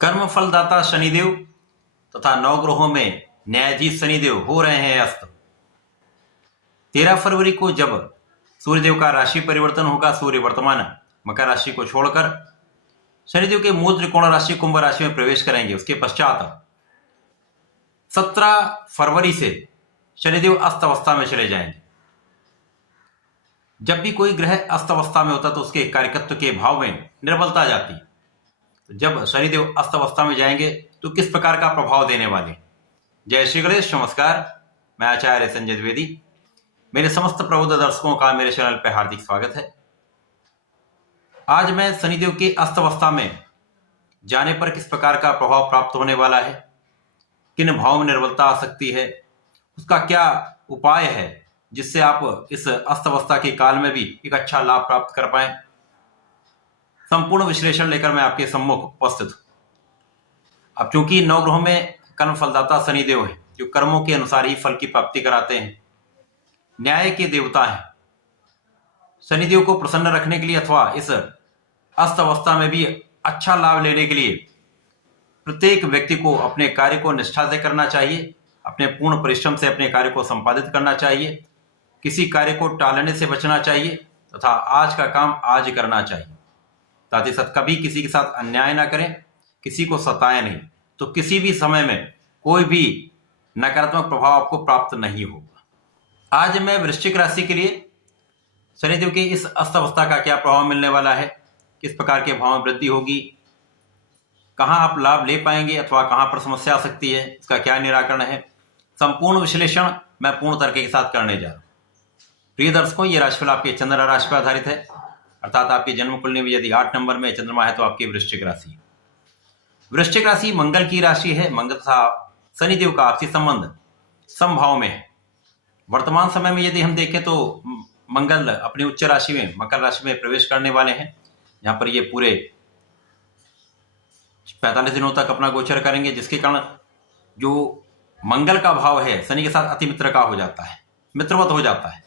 कर्म फलदाता शनिदेव तथा नवग्रहों में न्यायाधीश शनिदेव हो रहे हैं अस्त। 13 फरवरी को जब सूर्यदेव का राशि परिवर्तन होगा, सूर्य वर्तमान मकर राशि को छोड़कर शनिदेव के मूल त्रिकोण राशि कुंभ राशि में प्रवेश करेंगे। उसके पश्चात 17 फरवरी से शनिदेव अस्त अवस्था में चले जाएंगे। जब भी कोई ग्रह अस्त अवस्था में होता तो उसके कार्यकत्व के भाव में निर्बलता आ जाती। तो जब शनिदेव अस्त अवस्था में जाएंगे तो किस प्रकार का प्रभाव देने वाले। जय श्री गणेश, नमस्कार। मैं आचार्य संजय द्विवेदी। मेरे समस्त प्रबुद्ध दर्शकों का मेरे चैनल पर हार्दिक स्वागत है। आज मैं शनिदेव के अस्त अवस्था में जाने पर किस प्रकार का प्रभाव प्राप्त होने वाला है, किन भाव में निर्बलता आ सकती है, उसका क्या उपाय है जिससे आप इस अस्त अवस्था के काल में भी एक अच्छा लाभ प्राप्त कर पाए, संपूर्ण विश्लेषण लेकर मैं आपके सम्मुख उपस्थित हूं। अब चूंकि नवग्रहों में कर्म फलदाता शनिदेव है, जो कर्मों के अनुसार ही फल की प्राप्ति कराते हैं, न्याय के देवता हैं। शनिदेव को प्रसन्न रखने के लिए अथवा इस अस्त अवस्था में भी अच्छा लाभ लेने के लिए प्रत्येक व्यक्ति को अपने कार्य को निष्ठा से करना चाहिए, अपने पूर्ण परिश्रम से अपने कार्य को संपादित करना चाहिए, किसी कार्य को टालने से बचना चाहिए तथा आज का काम आज ही करना चाहिए। साथ ही साथ कभी किसी के साथ अन्याय ना करें, किसी को सताएं नहीं, तो किसी भी समय में कोई भी नकारात्मक प्रभाव आपको प्राप्त नहीं होगा। आज मैं वृश्चिक राशि के लिए शनिदेव के इस अस्त अवस्था का क्या प्रभाव मिलने वाला है, किस प्रकार के भाव में वृद्धि होगी, कहां आप लाभ ले पाएंगे अथवा कहां पर समस्या आ सकती है, इसका क्या निराकरण है, संपूर्ण विश्लेषण मैं पूर्ण तरीके के साथ करने जा रहा हूं। प्रिय दर्शकों, ये राशिफल आपके चंद्र राशि पर आधारित है, अर्थात आपकी जन्म कुंडली में यदि 8 नंबर में चंद्रमा है तो आपकी वृश्चिक राशि। वृश्चिक राशि मंगल की राशि है। मंगल तथा शनिदेव का आपसी संबंध समभाव में है। वर्तमान समय में यदि हम देखें तो मंगल अपनी उच्च राशि में मकर राशि में प्रवेश करने वाले हैं। यहाँ पर ये पूरे 45 दिनों तक अपना गोचर करेंगे, जिसके कारण जो मंगल का भाव है शनि के साथ अति मित्र का हो जाता है, मित्रवत हो जाता है।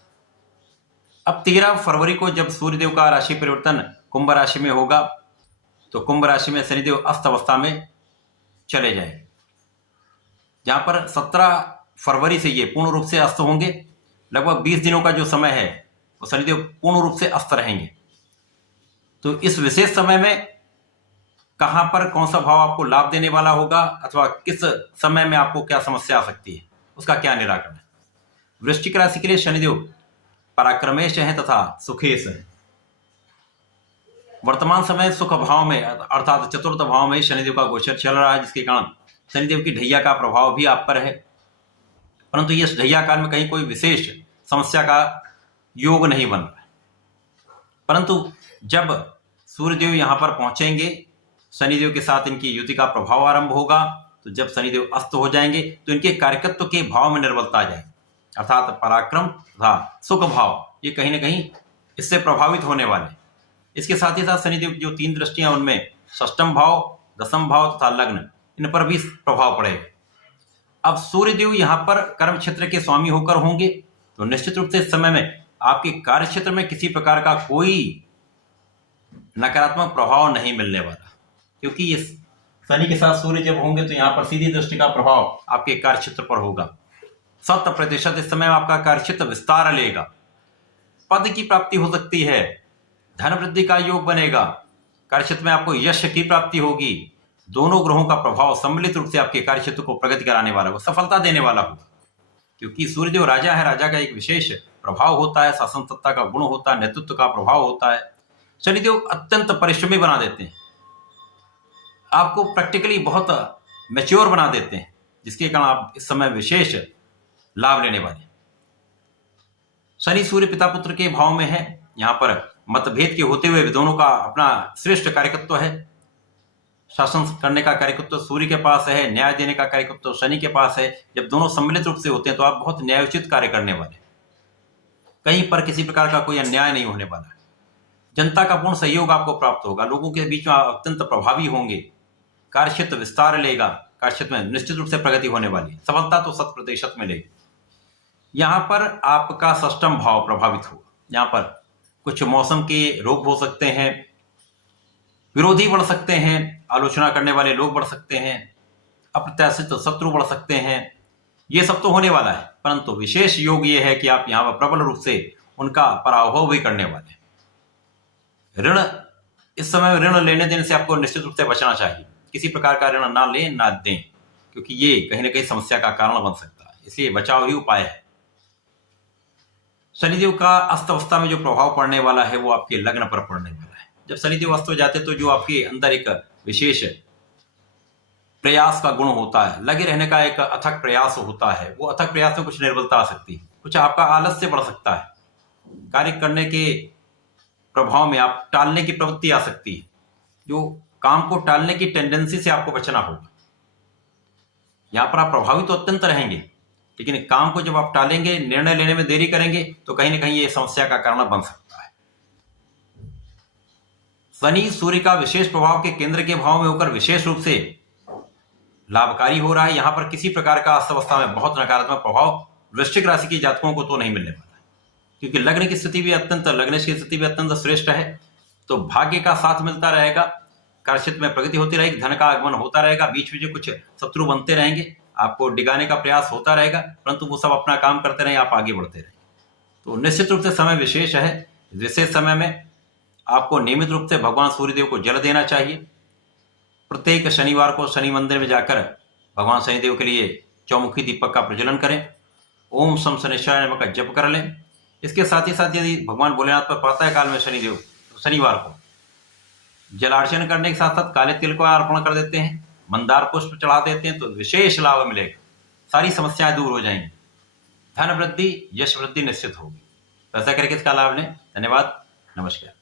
अब 13 फरवरी को जब सूर्यदेव का राशि परिवर्तन कुंभ राशि में होगा तो कुंभ राशि में शनिदेव अस्त अवस्था में चले जाएंगे, जहां पर 17 फरवरी से ये पूर्ण रूप से अस्त होंगे। लगभग 20 दिनों का जो समय है वो शनिदेव पूर्ण रूप से अस्त रहेंगे। तो इस विशेष समय में कहां पर कौन सा भाव आपको लाभ देने वाला होगा अथवा किस समय में आपको क्या समस्या आ सकती है, उसका क्या निराकरण है। वृश्चिक राशि के लिए शनिदेव पराक्रमेश है तथा सुखेश है। वर्तमान समय सुख भाव में अर्थात चतुर्थ भाव में शनिदेव का गोचर चल रहा है, जिसके कारण शनिदेव की ढैया का प्रभाव भी आप पर है। परंतु इस ढैया काल में कहीं कोई विशेष समस्या का योग नहीं बन रहा है। परंतु जब सूर्यदेव यहां पर पहुंचेंगे, शनिदेव के साथ इनकी युति का प्रभाव आरंभ होगा। तो जब शनिदेव अस्त हो जाएंगे तो इनके कार्यकत्व के भाव में निर्बलता आ जाएगी, अर्थात पराक्रम तथा सुख भाव ये कहीं ना कहीं इससे प्रभावित होने वाले। इसके साथ ही साथ शनिदेव की जो 3 दृष्टियां उनमें षष्टम भाव, दसम भाव तथा लग्न, इन पर भी प्रभाव पड़ेगा। अब सूर्यदेव यहाँ पर कर्म क्षेत्र के स्वामी होकर होंगे तो निश्चित रूप से इस समय में आपके कार्य क्षेत्र में किसी प्रकार का कोई नकारात्मक प्रभाव नहीं मिलने वाला, क्योंकि ये शनि के साथ सूर्य जब होंगे तो यहाँ पर सीधी दृष्टि का प्रभाव आपके कार्य क्षेत्र पर होगा। 100% इस समय आपका कार्य क्षेत्र विस्तार लेगा, पद की प्राप्ति हो सकती है, धन वृद्धि का योग बनेगा, कार्य क्षेत्र में आपको यश की प्राप्ति होगी। दोनों ग्रहों का प्रभाव सम्मिलित रूप से आपके कार्य क्षेत्र को प्रगति कराने वाला होगा, सफलता देने वाला होगा। क्योंकि सूर्यदेव राजा है, राजा का एक विशेष प्रभाव होता है, शासन सत्ता का गुण होता है, नेतृत्व का प्रभाव होता है। शनिदेव अत्यंत परिश्रमी बना देते हैं, आपको प्रैक्टिकली बहुत मैच्योर बना देते हैं, जिसके कारण आप इस समय विशेष लाभ लेने वाले। शनि सूर्य पिता पुत्र के भाव में है। यहाँ पर मतभेद के होते हुए दोनों का अपना श्रेष्ठ कार्यकत्व है। शासन करने का कार्यकत्व सूर्य के पास है, न्याय देने का कार्यकत्व शनि के पास है। जब दोनों सम्मिलित रूप से होते हैं तो आप बहुत न्यायोचित कार्य करने वाले, कहीं पर किसी प्रकार का कोई अन्याय नहीं होने वाला है। जनता का पूर्ण सहयोग आपको प्राप्त होगा, लोगों के बीच में अत्यंत प्रभावी होंगे, कार्य क्षेत्र विस्तार लेगा, कार्य क्षेत्र में निश्चित रूप से प्रगति होने वाली, सफलता तो 100% मिलेगी। यहाँ पर आपका षष्टम भाव प्रभावित होगा। यहाँ पर कुछ मौसम के रोग हो सकते हैं, विरोधी बढ़ सकते हैं, आलोचना करने वाले लोग बढ़ सकते हैं, अप्रत्याशित शत्रु बढ़ सकते हैं। ये सब तो होने वाला है, परंतु विशेष योग ये है कि आप यहाँ पर प्रबल रूप से उनका पराभव भी करने वाले हैं। ऋण, इस समय ऋण लेने देने से आपको निश्चित रूप से बचना चाहिए। किसी प्रकार का ऋण ना लें ना दें, क्योंकि ये कहीं ना कहीं समस्या का कारण बन सकता है। इसलिए बचाव ही उपाय है। शनिदेव का अस्त अवस्था में जो प्रभाव पड़ने वाला है वो आपके लग्न पर पड़ने वाला है। जब शनिदेव अस्त हो जाते तो जो आपके अंदर एक विशेष प्रयास का गुण होता है, लगे रहने का एक अथक प्रयास होता है, वो अथक प्रयास में कुछ निर्बलता आ सकती है, कुछ आपका आलस्य बढ़ सकता है, कार्य करने के प्रभाव में आप टालने की प्रवृत्ति आ सकती है। जो काम को टालने की टेंडेंसी से आपको बचना होगा। यहां पर आप प्रभावित तो अत्यंत रहेंगे, लेकिन काम को जब आप टालेंगे, निर्णय लेने में देरी करेंगे, तो कहीं ना कहीं ये समस्या का कारण बन सकता है। शनि सूर्य का विशेष प्रभाव के केंद्र के भाव में होकर विशेष रूप से लाभकारी हो रहा है। यहां पर किसी प्रकार का अस्त अवस्था में बहुत नकारात्मक प्रभाव वृश्चिक राशि के जातकों को तो नहीं मिलने वाला है, क्योंकि लग्न की स्थिति भी अत्यंत श्रेष्ठ है। तो भाग्य का साथ मिलता रहेगा, कार्यक्षेत्र में प्रगति होती रहेगी, धन का आगमन होता रहेगा, बीच में जो कुछ शत्रु बनते रहेंगे, आपको डिगाने का प्रयास होता रहेगा, परंतु वो सब अपना काम करते रहे, आप आगे बढ़ते रहे। तो निश्चित रूप से समय विशेष है। विशेष समय में आपको नियमित रूप से भगवान सूर्यदेव को जल देना चाहिए। प्रत्येक शनिवार को शनि मंदिर में जाकर भगवान शनिदेव के लिए चौमुखी दीपक का प्रज्वलन करें, ओम सम शनिश्चराय नमः का जप कर लें। इसके साथ ही साथ यदि भगवान भोलेनाथ पर प्रातः काल में शनिदेव शनिवार को जलार्चन करने के साथ साथ काले तिल को अर्पण कर देते हैं, मंदार पुष्प चढ़ा देते हैं, तो विशेष लाभ मिलेगा, सारी समस्याएं दूर हो जाएंगी, धन वृद्धि, यश वृद्धि निश्चित होगी। तो ऐसा करके इसका लाभ लें। धन्यवाद, नमस्कार।